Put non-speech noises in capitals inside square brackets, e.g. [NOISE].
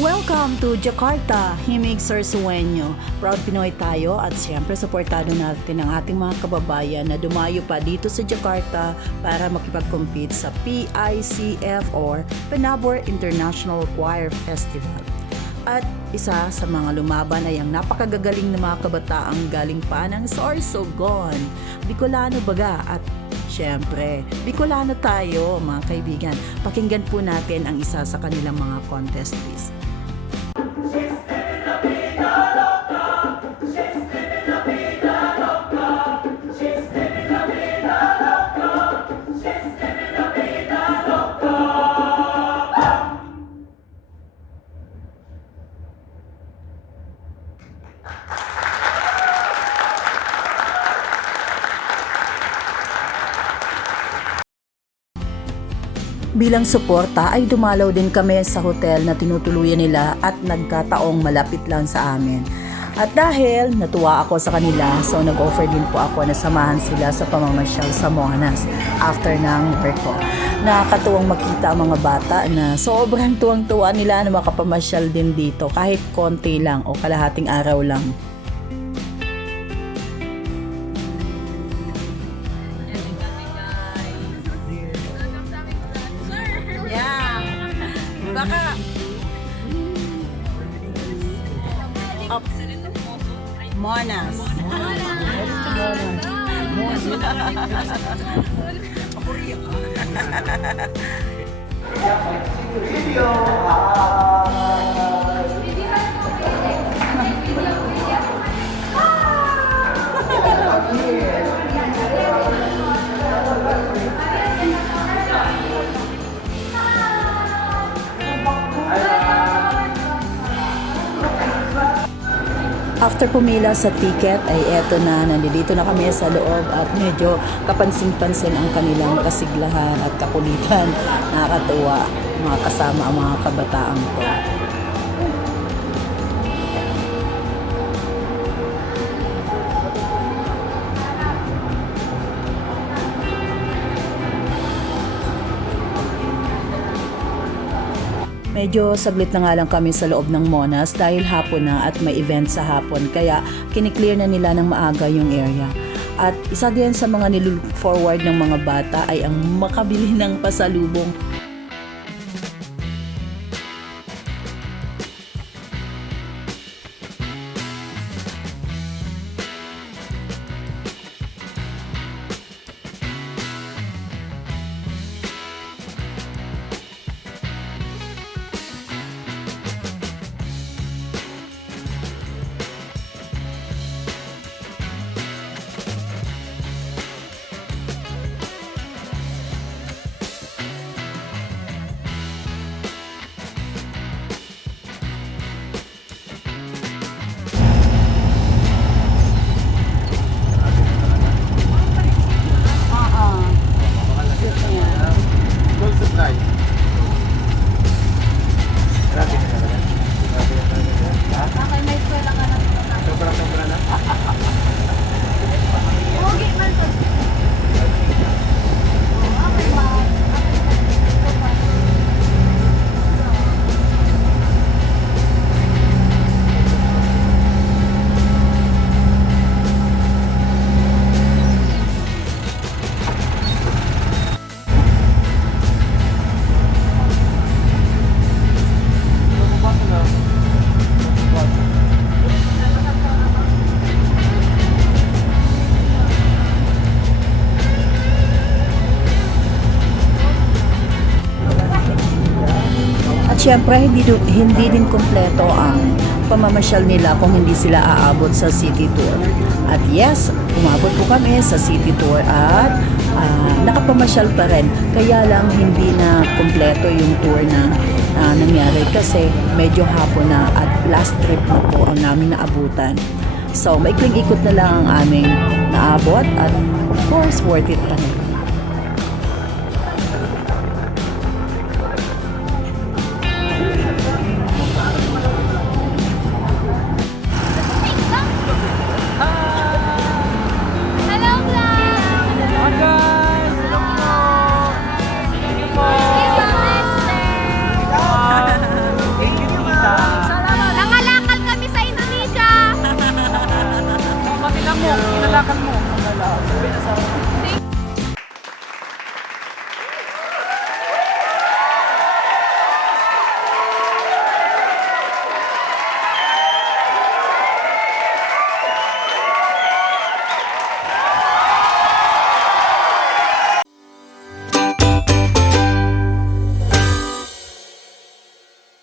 Welcome to Jakarta, Himig Sir Sueño. Proud Pinoy tayo at siyempre supportado natin ang ating mga kababayan na dumayo pa dito sa Jakarta para makipag-compete sa PICF or Penabor International Choir Festival. At isa sa mga lumaban ay ang napakagagaling na mga kabataang galing pa ng Sorsogon, Bicolano Baga at Siyempre, Bicolano tayo mga kaibigan. Pakinggan po natin ang isa sa kanilang mga contest please. Bilang suporta ay dumalaw din kami sa hotel na tinutuluyan nila at nagkataong malapit lang sa amin. At dahil natuwa ako sa kanila, so nag-offer din po ako na samahan sila sa pamamasyal sa Moanas after ng work ko. Nakakatuwang makita ang mga bata na sobrang tuwang-tuwa nila na makapamasyal din dito kahit konti lang o kalahating araw lang. Baka Up. Monas. [LAUGHS] After pumila sa ticket ay eto na, nandito na kami sa loob at medyo kapansin-pansin ang kanilang kasiglahan at kakulitan. Nakakatuwa mga kasama ang mga kabataan ko. Medyo saglit na nga lang kami sa loob ng Monas dahil hapon na at may event sa hapon kaya kiniklear na nila ng maaga yung area. At isa din sa mga nilook forward ng mga bata ay ang makabili ng pasalubong syempre, hindi, hindi din kompleto ang pamamasyal nila kung hindi sila aabot sa city tour. At yes, umabot po kami sa city tour at ah, nakapamasyal pa rin. Kaya lang hindi na kompleto yung tour na ah, nangyari kasi medyo hapon na at last trip na po ang namin naabutan. So, maikling ikot na lang ang aming naabot at of course, worth it pa rin.